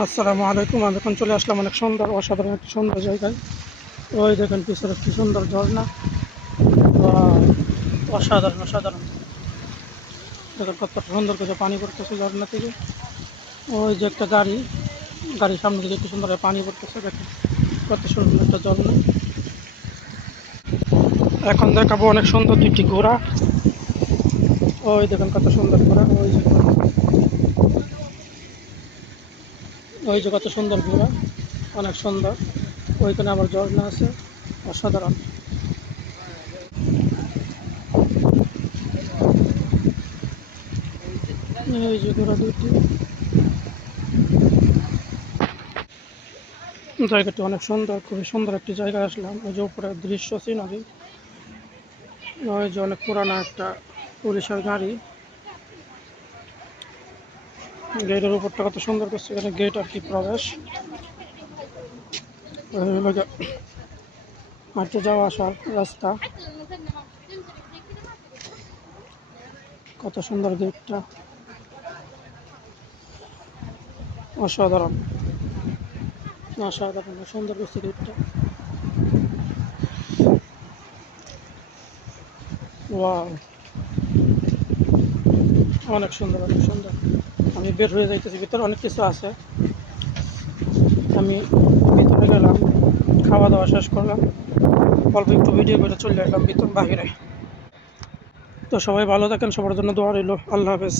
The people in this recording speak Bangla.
আসসালামু আলাইকুম। আমি এখন চলে আসলাম অনেক সুন্দর, অসাধারণ একটি সুন্দর জায়গায়। ওই দেখেন, পিছনে একটি সুন্দর ঝর্ণা। অসাধারণ অসাধারণ। দেখেন কত সুন্দর করে পানি পড়তেছে ঝর্ণা থেকে। ওই যে একটা গাড়ি, গাড়ির সামনে থেকে একটু সুন্দর পানি পড়তেছে, দেখেন কত সুন্দর একটা ঝর্ণা। এখন দেখাবো অনেক সুন্দর দুটি ঘোড়া। ওই দেখেন কত সুন্দর ঘোড়া, ওই যে ওই যে কত সুন্দর ঘোড়া, অনেক সুন্দর। ওইখানে আবার ঝর্ণা আছে, অসাধারণ। এই যে ঘোড়া দুইটি। জায়গাটি অনেক সুন্দর, খুবই সুন্দর একটি জায়গায় আসলাম। ওই যে উপরে দৃশ্য সিনারি। ওই যে অনেক পুরানো একটা পুলিশের গাড়ি। গেটের উপরটা কত সুন্দর করছে, এখানে গেট আর কি প্রবেশ। হাঁটতে যাওয়া আসার রাস্তা। কত সুন্দর গেটটা। অসাধারণ। অসাধারণ, সুন্দর করছে গেটটা। ওয়াও। অনেক সুন্দর অনেক সুন্দর। আমি বের হয়ে যাইতেছি, ভিতরে অনেক কিছু আছে। আমি ভিতরে গেলাম খাওয়া দাওয়া শেষ করলাম। অল্প একটু ভিডিও করে চলে এলাম ভিতর বাহিরে। তো সবাই ভালো থাকেন, সবার জন্য দোয়া রইল। আল্লাহ হাফেজ।